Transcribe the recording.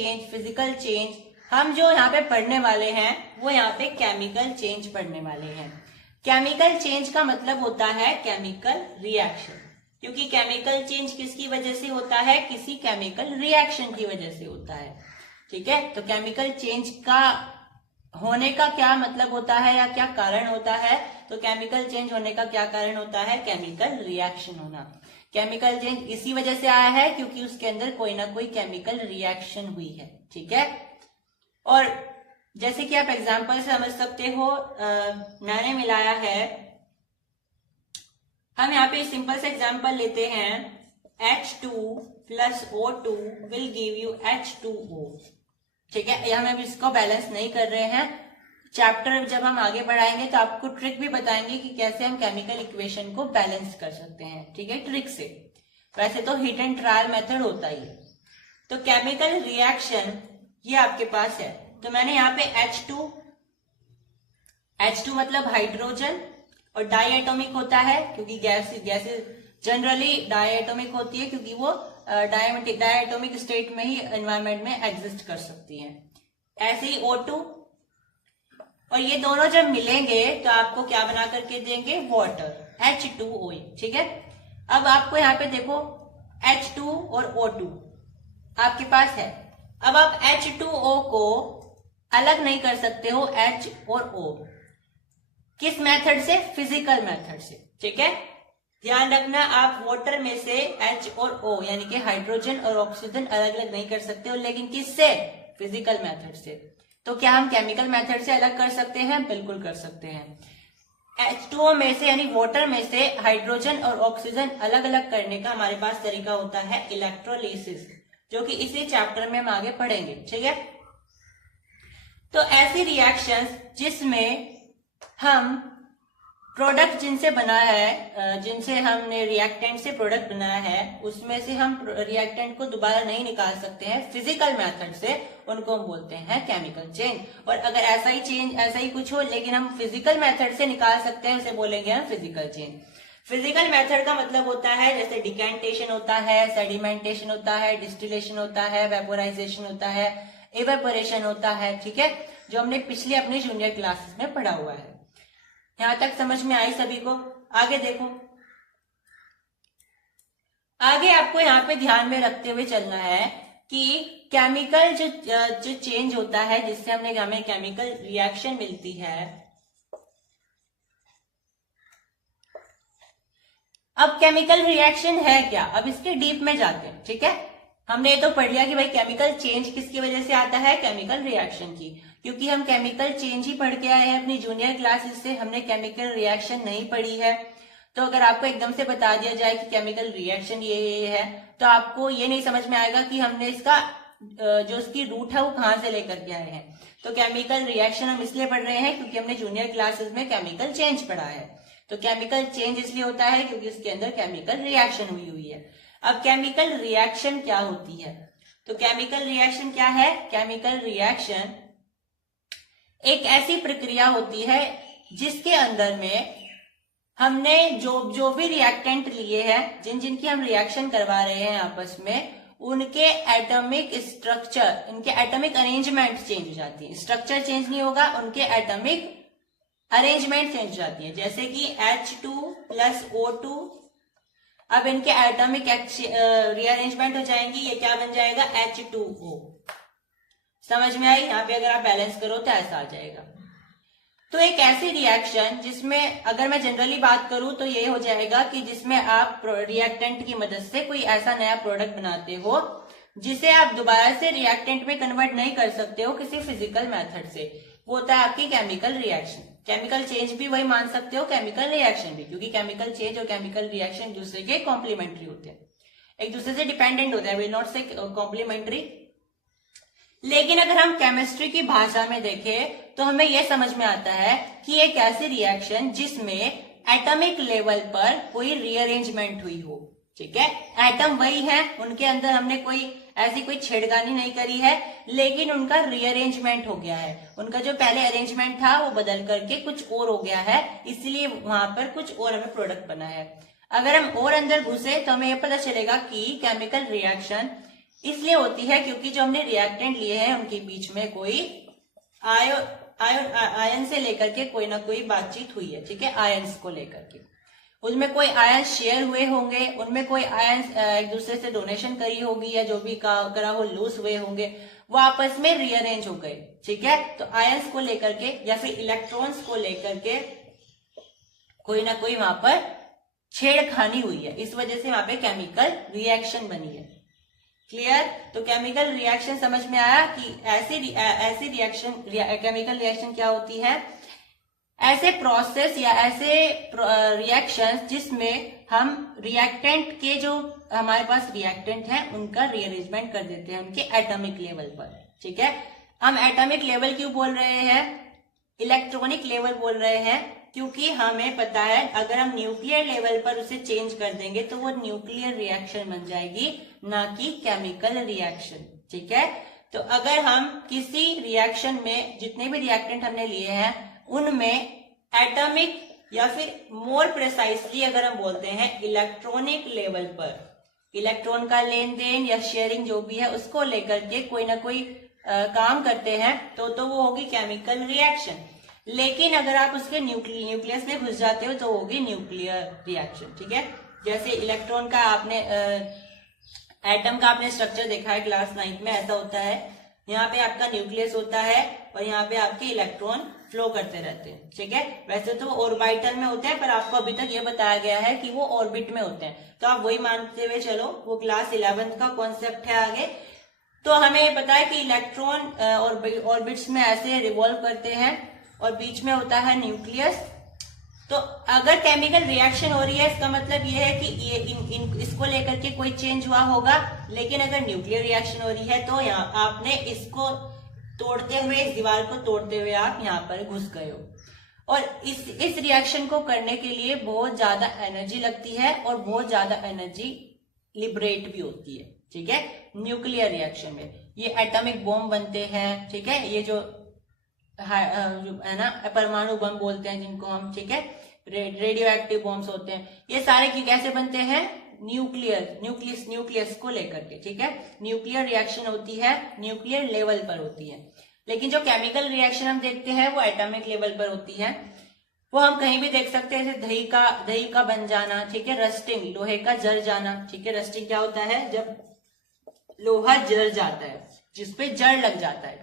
Change, physical change, हम जो यहाँ पे पढ़ने वाले हैं वो यहाँ पे केमिकल चेंज पढ़ने वाले हैं। केमिकल चेंज का मतलब होता है केमिकल रिएक्शन, क्योंकि केमिकल चेंज किसकी वजह से होता है, किसी केमिकल रिएक्शन की वजह से होता है। ठीक है, तो केमिकल चेंज का होने का क्या मतलब होता है या क्या कारण होता है, तो केमिकल चेंज होने का क्या कारण होता है, केमिकल रिएक्शन होना। केमिकल चेंज इसी वजह से आया है क्योंकि उसके अंदर कोई ना कोई केमिकल रिएक्शन हुई है। ठीक है, और जैसे कि आप एग्जांपल से समझ सकते हो, मैंने मिलाया है, हम यहाँ पे सिंपल से एग्जांपल लेते हैं, H2 plus O2 will give you H2O। ठीक है, ये हम इसको बैलेंस नहीं कर रहे हैं, चैप्टर जब हम आगे बढ़ाएंगे तो आपको ट्रिक भी बताएंगे कि कैसे हम केमिकल इक्वेशन को बैलेंस कर सकते हैं। ठीक है, ट्रिक से, वैसे तो हिट एंड ट्रायल मेथड होता ही है। तो केमिकल रिएक्शन ये आपके पास है, तो मैंने यहाँ पे H2 मतलब हाइड्रोजन, और डाइएटॉमिक होता है क्योंकि गैसेस जनरली डाइएटॉमिक होती है क्योंकि वो डायटोमिक स्टेट में ही एनवायरमेंट में एग्जिस्ट कर सकती हैं। ऐसे ही O2, और ये दोनों जब मिलेंगे तो आपको क्या बना करके देंगे, वाटर, H2O। ठीक है, अब आपको यहाँ पे देखो H2 और O2 आपके पास है, अब आप H2O को अलग नहीं कर सकते हो H और O, किस मेथड से, फिजिकल मेथड से। ठीक है, ध्यान रखना, आप वाटर में से H और O यानी कि हाइड्रोजन और ऑक्सीजन अलग अलग नहीं कर सकते हो, लेकिन किससे, फिजिकल मेथड से। तो क्या हम केमिकल मेथड से अलग कर सकते हैं, बिल्कुल कर सकते हैं। H2O में से यानी वाटर में से हाइड्रोजन और ऑक्सीजन अलग अलग करने का हमारे पास तरीका होता है इलेक्ट्रोलिसिस, जो कि इसी चैप्टर में हम आगे पढ़ेंगे। ठीक है, तो ऐसी रिएक्शंस जिसमें हम प्रोडक्ट जिनसे बना है, जिनसे हमने रिएक्टेंट से प्रोडक्ट बनाया है, उसमें से हम रिएक्टेंट को दोबारा नहीं निकाल सकते हैं फिजिकल मेथड से, उनको हम बोलते हैं केमिकल चेंज। और अगर ऐसा ही कुछ हो लेकिन हम फिजिकल मेथड से निकाल सकते हैं, उसे बोलेंगे हम फिजिकल चेंज। फिजिकल मेथड का मतलब होता है जैसे डिकेंटेशन होता है, सेडिमेंटेशन होता है, डिस्टिलेशन होता है, वेपोराइजेशन होता है, इवेपोरेशन होता है। ठीक है, जो हमने पिछले अपने जूनियर क्लासेस में पढ़ा हुआ है। यहां तक समझ में आई सभी को? आगे देखो, आगे आपको यहाँ पे ध्यान में रखते हुए चलना है कि केमिकल जो चेंज होता है, जिससे हमें केमिकल रिएक्शन मिलती है। अब केमिकल रिएक्शन है क्या, अब इसके डीप में जाते हैं। ठीक है, हमने ये तो पढ़ लिया कि भाई केमिकल चेंज किसकी वजह से आता है, केमिकल रिएक्शन की, क्योंकि हम केमिकल चेंज ही पढ़ के आए हैं अपनी जूनियर क्लासेस से, हमने केमिकल रिएक्शन नहीं पढ़ी है। तो अगर आपको एकदम से बता दिया जाए कि केमिकल रिएक्शन ये है, तो आपको ये नहीं समझ में आएगा कि हमने इसका जो उसकी रूट है वो कहाँ से लेकर के आए हैं। तो केमिकल रिएक्शन हम इसलिए पढ़ रहे हैं क्योंकि हमने जूनियर क्लासेस में केमिकल चेंज पढ़ा है। तो केमिकल चेंज इसलिए होता है क्योंकि उसके अंदर केमिकल रिएक्शन हुई है। अब केमिकल रिएक्शन क्या होती है, तो केमिकल रिएक्शन क्या है, केमिकल रिएक्शन एक ऐसी प्रक्रिया होती है जिसके अंदर में हमने जो भी रिएक्टेंट लिए हैं, जिनकी हम रिएक्शन करवा रहे हैं आपस में, उनके एटॉमिक स्ट्रक्चर, इनके एटॉमिक अरेंजमेंट चेंज हो जाती है। स्ट्रक्चर चेंज नहीं होगा, उनके एटॉमिक अरेंजमेंट चेंज हो जाती है। जैसे कि H2 plus O2, अब इनके एटॉमिक रीअरेंजमेंट हो जाएंगी, ये क्या बन जाएगा, H2O। समझ में आई? यहाँ पे अगर आप बैलेंस करो तो ऐसा आ जाएगा। तो एक ऐसी रिएक्शन जिसमें अगर मैं जनरली बात करूं तो ये हो जाएगा कि जिसमें आप रिएक्टेंट की मदद से कोई ऐसा नया प्रोडक्ट बनाते हो जिसे आप दोबारा से रिएक्टेंट में कन्वर्ट नहीं कर सकते हो किसी फिजिकल मेथड से, वो होता है आपकी केमिकल रिएक्शन। केमिकल चेंज भी वही मान सकते हो, केमिकल रिएक्शन भी, क्योंकि केमिकल चेंज और केमिकल रिएक्शन एक दूसरे के कॉम्प्लीमेंट्री होते हैं, एक दूसरे से डिपेंडेंट होते हैं, विल नॉट से कॉम्प्लीमेंट्री। लेकिन अगर हम केमिस्ट्री की भाषा में देखें तो हमें यह समझ में आता है कि एक ऐसी रिएक्शन जिसमें एटॉमिक लेवल पर कोई रीअरेंजमेंट हुई हो। ठीक है, एटम वही है, उनके अंदर हमने कोई छेड़खानी नहीं करी है, लेकिन उनका रीअरेंजमेंट हो गया है। उनका जो पहले अरेंजमेंट था वो बदल करके कुछ और हो गया है, इसलिए वहां पर कुछ और हमें प्रोडक्ट बना है। अगर हम और अंदर घुसे तो हमें यह पता चलेगा कि केमिकल रिएक्शन इसलिए होती है क्योंकि जो हमने रिएक्टेंट लिए हैं उनके बीच में कोई आयन से लेकर के कोई ना कोई बातचीत हुई है, ठीक है, आयंस को लेकर के। उनमें कोई आयन शेयर हुए होंगे, उनमें कोई आयन एक दूसरे से डोनेशन करी होगी, या जो भी करा हो लूज हुए होंगे, वो आपस में रीअरेंज हो गए, ठीक है। तो आयंस को लेकर के या फिर इलेक्ट्रॉन्स को लेकर के कोई ना कोई वहां पर छेड़खानी हुई है, इस वजह से वहां पे केमिकल रिएक्शन बनी है। क्लियर? तो केमिकल रिएक्शन समझ में आया कि ऐसी रिएक्शन, केमिकल रिएक्शन क्या होती है? ऐसे प्रोसेस या ऐसे रिएक्शंस जिसमें हम रिएक्टेंट के जो हमारे पास रिएक्टेंट हैं उनका रीअरेंजमेंट कर देते हैं उनके एटॉमिक लेवल पर, ठीक है। हम एटॉमिक लेवल क्यों बोल रहे हैं? इलेक्ट्रॉनिक लेवल बोल रहे हैं क्योंकि हमें पता है अगर हम न्यूक्लियर लेवल पर उसे चेंज कर देंगे तो वो न्यूक्लियर रिएक्शन बन जाएगी, ना कि केमिकल रिएक्शन, ठीक है। तो अगर हम किसी रिएक्शन में जितने भी रिएक्टेंट हमने लिए हैं उनमें एटॉमिक या फिर मोर प्रिसाइसली अगर हम बोलते हैं इलेक्ट्रॉनिक लेवल पर इलेक्ट्रॉन का लेन देन या शेयरिंग जो भी है उसको लेकर के कोई ना कोई काम करते हैं तो वो होगी केमिकल रिएक्शन। लेकिन अगर आप उसके न्यूक्लियस में घुस जाते हो तो होगी न्यूक्लियर रिएक्शन, ठीक है। जैसे इलेक्ट्रॉन का आपने एटम का आपने स्ट्रक्चर देखा है क्लास 9 में, ऐसा होता है, यहाँ पे आपका न्यूक्लियस होता है और यहाँ पे आपके इलेक्ट्रॉन फ्लो करते रहते हैं, ठीक है। वैसे तो वो ऑर्बिटल में होते हैं पर आपको अभी तक ये बताया गया है कि वो ऑर्बिट में होते हैं, तो आप वही मानते हुए चलो, वो क्लास 11 का कॉन्सेप्ट है आगे। तो हमें ये पता है कि इलेक्ट्रॉन ऑर्बिट्स में ऐसे रिवॉल्व करते हैं और बीच में होता है न्यूक्लियस। तो अगर केमिकल रिएक्शन हो रही है इसका मतलब ये है कि ये इसको लेकर के कोई चेंज हुआ होगा, लेकिन अगर न्यूक्लियर रिएक्शन हो रही है तो यहाँ आपने इसको तोड़ते हुए, इस दीवार को तोड़ते हुए आप यहाँ पर घुस गए हो। और इस रिएक्शन को करने के लिए बहुत ज्यादा एनर्जी लगती है और बहुत ज्यादा एनर्जी लिबरेट भी होती है, ठीक है। न्यूक्लियर रिएक्शन में ये एटॉमिक बॉम्ब बनते हैं, ठीक है, ये जो है ना परमाणु बम बोलते हैं जिनको हम, ठीक है, रेडियो एक्टिव बॉम्ब्स होते हैं, ये सारे कैसे बनते हैं? न्यूक्लियस को लेकर के, ठीक है। न्यूक्लियर रिएक्शन होती है न्यूक्लियर लेवल पर होती है, लेकिन जो केमिकल रिएक्शन हम देखते हैं वो एटॉमिक लेवल पर होती है। वो हम कहीं भी देख सकते हैं, जैसे दही का बन जाना, ठीक है, रस्टिंग, लोहे का जल जाना, ठीक है। रस्टिंग क्या होता है? जब लोहा जल जाता है, जिसपे जड़ लग जाता है,